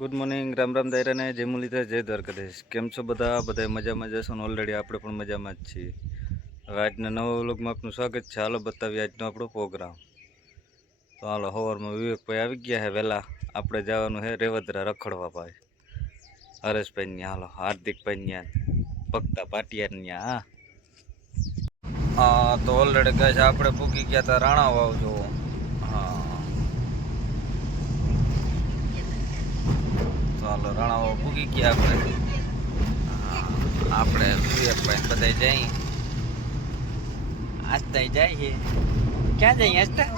Good morning, Ram Ram દાયરાને જય મુરલીધર, જય દ્વારકાધીશ. કેમ છો બધા મજામાં જશો ને? ઓલરેડી આપણે પણ મજામાં જ છીએ. હવે આજના નવા વ્લોગમાં આપનું સ્વાગત છે. હાલો બતાવીએ આજનો આપણો પ્રોગ્રામ. તો હાલો, સવારમાં વિવેકભાઈ આવી ગયા છે વહેલા. આપણે જવાનું છે રેવદરા રખડવા ભાઈ હરેશભાઈ ત્યાં. હાલો હાર્દિકભાઈ ત્યાં ભક્તા પાટિયા ત્યાં. હા તો ઓલરેડી કહે છે આપણે પૂકી ગયા હતા રાણા વાવ જોવો. હા ચાલો રાણાઓ પૂગી ગયા આપણે વિવેકભાઈ બધા જઈ આસ્તા જાય છે. ક્યાં જઈએ આસ્તા?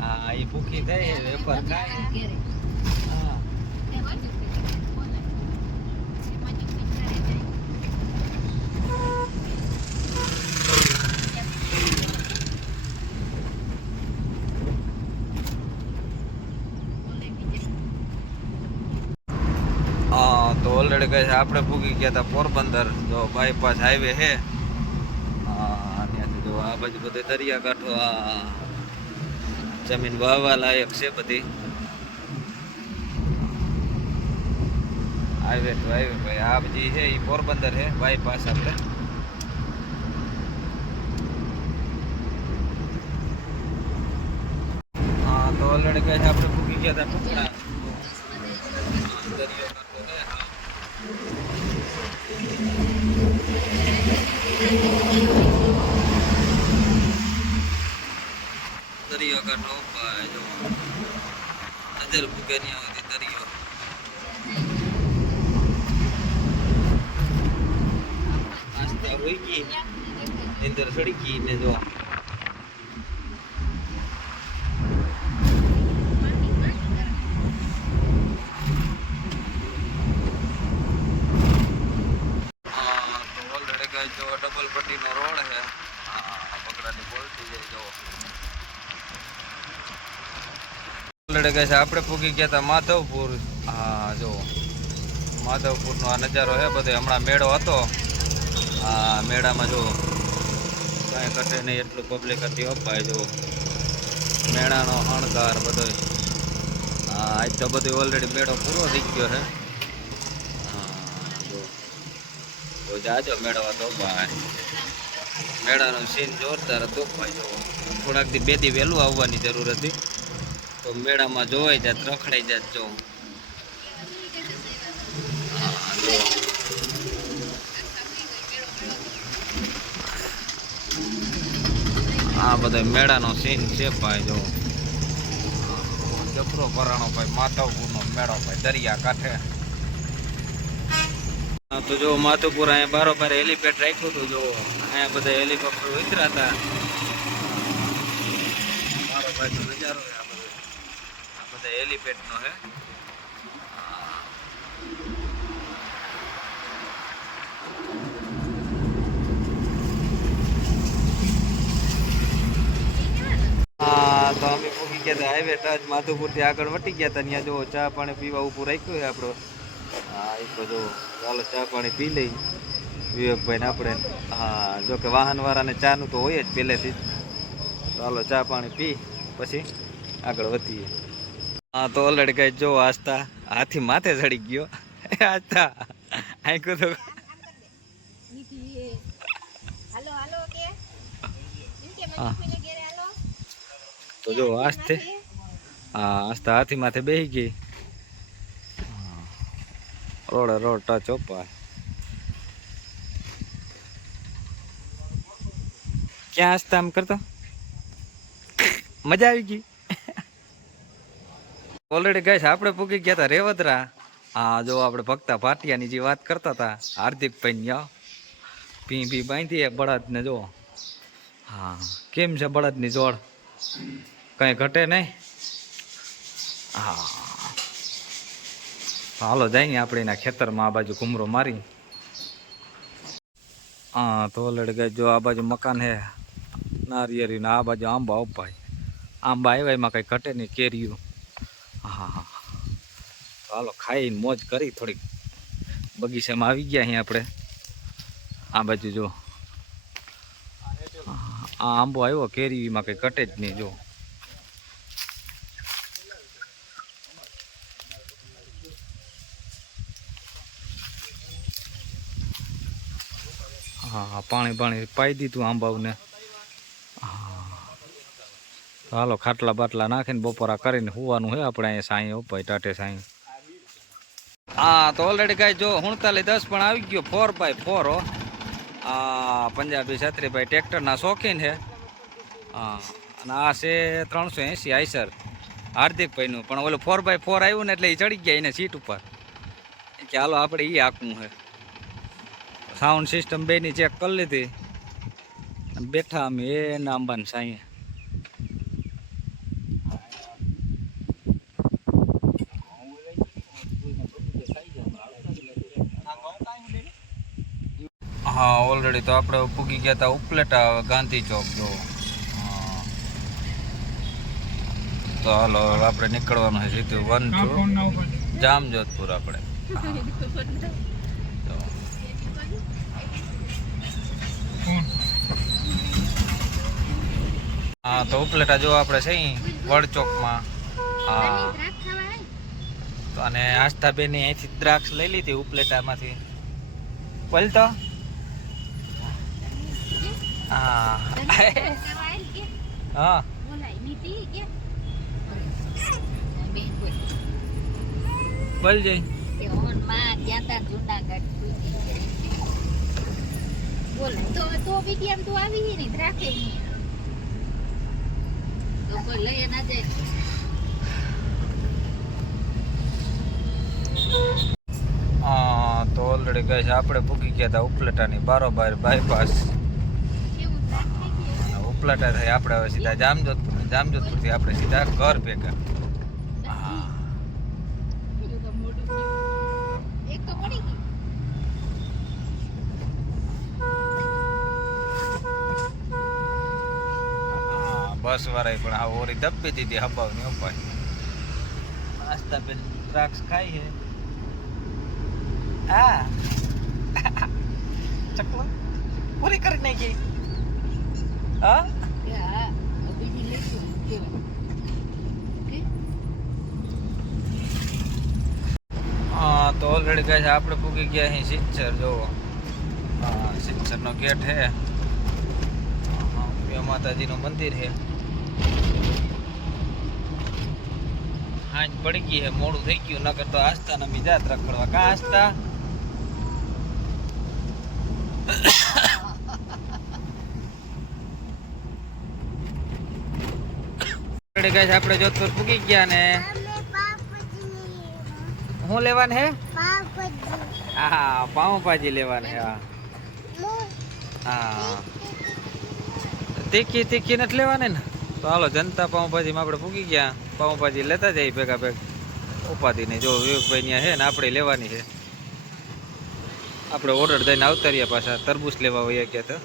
હા એ ભૂખી થાય છે, વેપાર ખાય. હા તો ઓલરેડી કહે છે આપણે પૂગી ગયા હતા પોરબંદર. જો બાયપાસ હાઈવે છે. ત્યાંથી જો આ બાજુ બધે દરિયાકાંઠો, આ જમીન વાવવા લાયક છે બધી. હાઈવે ટુ હાઈવે ભાઈ. આ બધી છે એ પોરબંદર છે બાયપાસ. આપણે તો ઓલરેડી કહે છે આપણે પૂગી ગયા હતા ટુકડા. દરિયો કાંઠો ભાઈ જો નજર ભૂગે નહીં આવતી દરિયો. આસ્તા રોઈ ગઈ નીંદર સડી ગઈ ને જો જો ડબલ પટ્ટીનો રોડ છે. પકડાની બોલતી જાય જો ઓલરેડી કહે છે આપણે પૂગી ગયા હતા માધવપુર. હા જો માધવપુરનો આ નજારો છે બધો. હમણાં મેળો હતો. આ મેળામાં જો કાંઈ ઘટે નહીં એટલું પબ્લિક હતી અપાય. જો મેળાનો અણકાર બધો. આજ તો બધું ઓલરેડી મેળો પૂરો થઈ ગયો છે. તો જાજો મેળો હતો ભાઈ. મેળાનો સીન જોરદાર હતો ભાઈ. જો થોડાક દી બે દી વહેલું આવવાની જરૂર હતી તો મેળામાં જોવાઈ જાત, રખડાઈ જાત. જો આ બધો મેળાનો સીન છે ભાઈ. જો જબરો ભરાણો ભાઈ. માધવપુરનો મેળો ભાઈ દરિયા કાંઠે. તો જો માધવપુર અહીંયા બારોબાર હેલીપેડ રાખ્યું હતું. જો અહીંયા બધા હેલિકોપ્ટર ઉતર્યા હતા. બારોબાર નો નજારો છે આ બધો. આ બધા હેલીપેડ નો છે. તો અમે પૂકી ગયા હતા હાઈવે ટચ માધવપુર થી આગળ વટી ગયા હતા. ત્યાં જો ચા પાણી પીવા ઊભું રાખ્યું છે આપણો. હા એ તો જો ચાલો ચા પાણી પી લઈ વિવેકભાઈ ને આપણે. હા જો કે વાહન વાળાને ચા નું તો હોય જ પહેલેથી જ. ચાલો ચા પાણી પી પછી આગળ વધીએ. હા તો ઓલરેડી કઈ જો આસ્તા હાથી માથે ચડી ગયો. આસ્તા આંખું તો તો જો આસ્તે. હા આસ્તા હાથી માથે બેસી ગઈ. રોડ ટચ ઓપા. ક્યાં આસ્તા આમ કરતો મજા આવી ગઈ. ઓલરેડી ગઈ આપણે પૂકી ગયા હતા રેવદરા. હા જો આપણે ભક્તા ભાટિયાની જે વાત કરતા હતા હાર્દિકભાઈ ભી ભી બાંધી બળદ ને જો. હા કેમ છે બળદની જોડ? કઈ ઘટે નહીં. હા હાલો જઈએ આપણે એના ખેતરમાં આ બાજુ ઘૂમરો મારી. હા તો ઓલરેડી ગઈ જો આ બાજુ મકાન હે નારિયેરી ને આ બાજુ આંબા ઉપાય. આંબા આવ્યા એમાં કઈ ઘટે નહીં કેરીયું. હા હાલો ખાઈને મોજ કરી થોડીક. બગીચામાં આવી ગયા અહીં આપણે. આ બાજુ જો આ આંબો આવ્યો કેરીમાં કઈ ઘટે જ નહીં. જો હા પાણી પાણી પાઈ દીધું આંબાઓને. હાલો ખાટલા બાટલા નાખીને બપોરા કરીને હોવાનું હોય આપણે અહીંયા સાંઈ ઉપાય ટાટે સાંઈ. હા તો ઓલરેડી કાંઈ જો 4910 પણ આવી ગયો 4x4 હો. પંજાબી છત્રીભાઈ ટ્રેક્ટરના શોખીન છે. હા અને આ છે 380 આઈસર હાર્દિકભાઈનું, પણ ઓલું 4x4 આવ્યું ને એટલે એ ચડી ગયા એને સીટ ઉપર કે હાલો આપણે એ હાંકવું છે. સાઉન્ડ સિસ્ટમ બેની ચેક કરી લીધી અને બેઠા અમે એના અંબાને સાંઈએ. હા ઓલરેડી તો આપણે પૂગી ગયા હતા ઉપલેટા ગાંધી ચોક જો. તો હાલો આપણે નીકળવાનું છે સીધું 1 to જામજોધપુર આપણે. હા તો ઉપલેટા જો આપણે છે વડચોકમાં. હા તો અને આસ્થાબેન અહીંથી દ્રાક્ષ લઈ લીધી ઉપલેટામાંથી. બોલ તો હા હા બોલ જઈ તો ઓલરેડી કહે છે આપણે પૂકી ગયા હતા ઉપલેટાની બારોબાર બાયપાસ. ઉપલેટા થઈ આપણે હવે સીધા જામજોધપુર, જામજોધપુરથી આપણે સીધા ઘર ભેગા. બસ વાળા પણ આ ઓરી દબી દીધી હબાવની ઉપાય. નાસ્તા પેન દ્રાક્ષ ખાઈ છે. હા ચકલો પૂરી કરી નાખી. હા હા તો ઓલરેડી કહે છે આપણે પૂગી ગયા અહીં સિંચર જોવો. હા સિંચરનો ગેટ છે. માતાજીનું મંદિર છે. હાંજ પડી ગઈ છે, મોડું થઈ ગયું, નકર તો આસ્થા ને બીજા રખડવા. કા આસ્થા આપણે જોધપુર પૂગી ગયા ને શું લેવાનું હે? હા પાઉંભાજી લેવાનું હે. હા તીખી તીખી નથી લેવાની ને. તો હાલો જનતા પાઉંભાજીમાં આપણે પૂગી ગયા. પાઉંભાજી લેતા જઈએ ભેગા ભેગ ઉપાધિ નહીં. જો વિવેકભાઈ ત્યાં છે ને આપણે લેવાની છે. આપણે ઓર્ડર દઈને આવતા રહ્યા પાછા તરબૂચ લેવા હોઈએ ગયા તો.